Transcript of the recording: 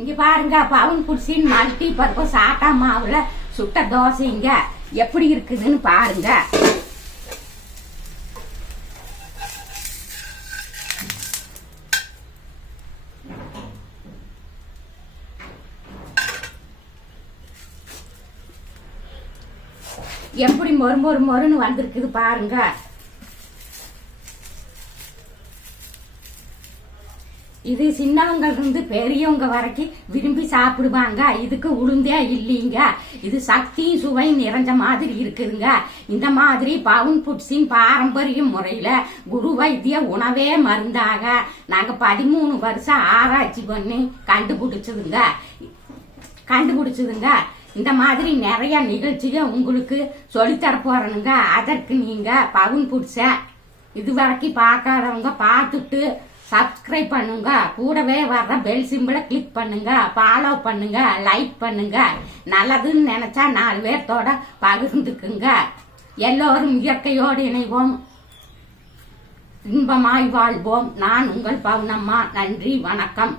இங்க பாருங்க, பவுன் புடிச்சின் மல்டி பர்பஸ் ஆட்டா மாவுல சுட்ட தோசைங்க எப்படி இருக்குதுன்னு பாருங்க. எப்படி மொறுன்னு வந்திருக்குது பாருங்க. இது சின்னவங்க இருந்து பெரியவங்க வரைக்கும் விரும்பி சாப்பிடுவாங்க. இதுக்கு உளுந்தே இல்லைங்க. இது சக்தி சுவை நிறைஞ்ச மாதிரி இருக்குதுங்க. இந்த மாதிரி பவுன் புட்ஸின் பாரம்பரிய முறையில குரு வைத்திய உணவே மருந்தாக நாங்க 13 வருஷம் ஆராய்ச்சி பண்ணி கண்டுபிடிச்சதுங்க. இந்த மாதிரி நிறைய நிகழ்ச்சிகள் உங்களுக்கு சொல்லித்தர போறனுங்க. அதற்கு நீங்க பவுன் புட்ஸ இது வரைக்கும் பார்க்காதவங்க பார்த்துட்டு சப்ஸ்கிரைப் பண்ணுங்க. கூடவே வர்ற பெல் சிம்பிளை கிளிக் பண்ணுங்க, ஃபாலோ பண்ணுங்க, லைக் பண்ணுங்க. நல்லதுன்னு நினைச்சா 4 பேர்த்தோட பகிர்ந்துக்குங்க. எல்லோரும் இயற்கையோடு இணைவோம், இன்பமாய் வாழ்வோம். நான் உங்கள் பவுனம்மா. நன்றி, வணக்கம்.